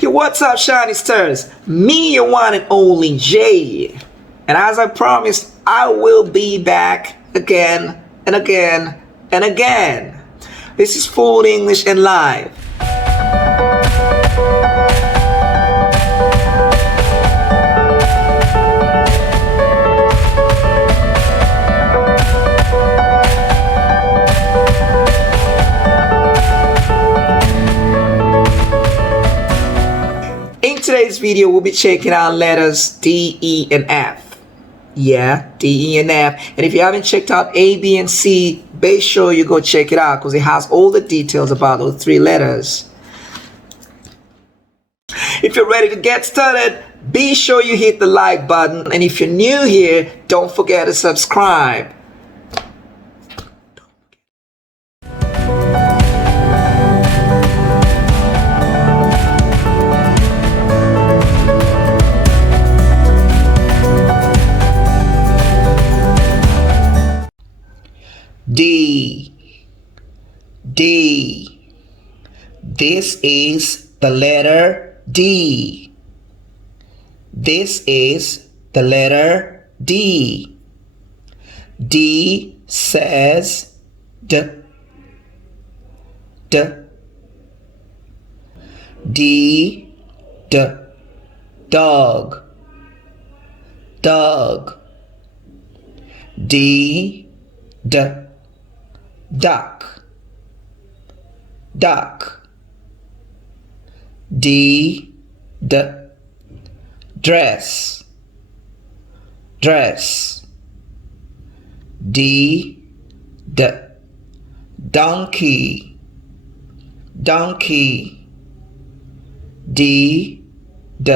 Yo, what's up, Shiny Stars? Me, your one and only Jay. And as I promised, I will be back again and again and again. This is Food English and Live. In today's video, we'll be checking out letters D, E, and F. Yeah, D, E, and F. And if you haven't checked out A, B, and C, be sure you go check it out because it has all the details about those three letters. If you're ready to get started, be sure you hit the like button. And if you're new here, don't forget to subscribe. D, D. This is the letter D. This is the letter D. D says D, D. D, D. Dog, dog. D, D. Duck, duck. D, D. Dress, dress. D, D. Donkey, donkey. D, D.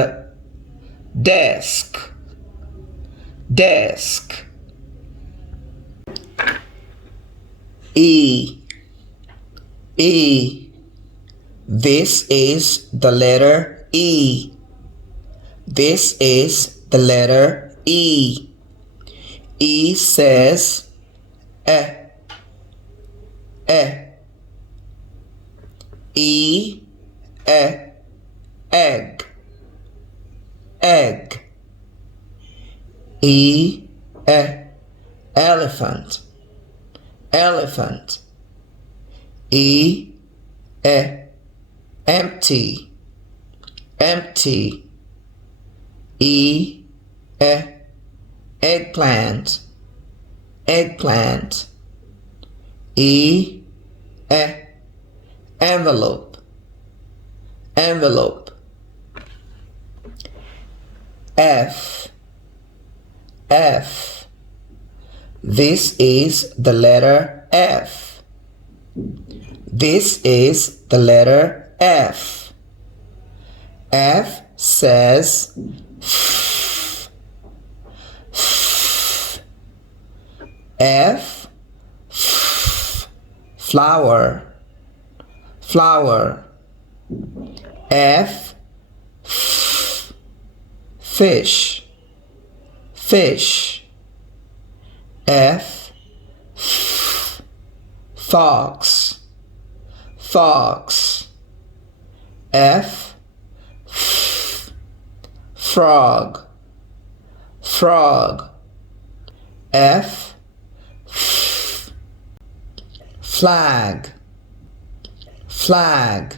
Desk, desk. E, E. This is the letter E. This is the letter E. E says E, E. E, E. Egg, egg. E, E. Elephant, elephant. E, E. Empty, empty. E, E. Eggplant, eggplant. E, E. Envelope, envelope. F, F. This is the letter F. This is the letter F. F says F, F. F, F. Flower, flower. F, F. Fish, fish. F, F. Fox, fox. F, F. Frog, frog. F, F. Flag, flag.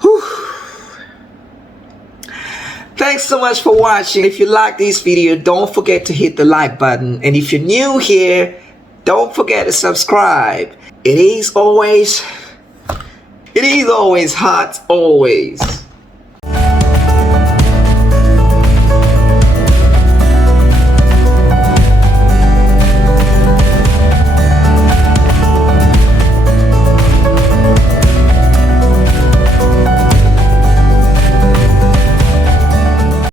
Whew. Thanks so much for watching. If you like this video, don't forget to hit the like button. And if you're new here, don't forget to subscribe. It is always hot, always.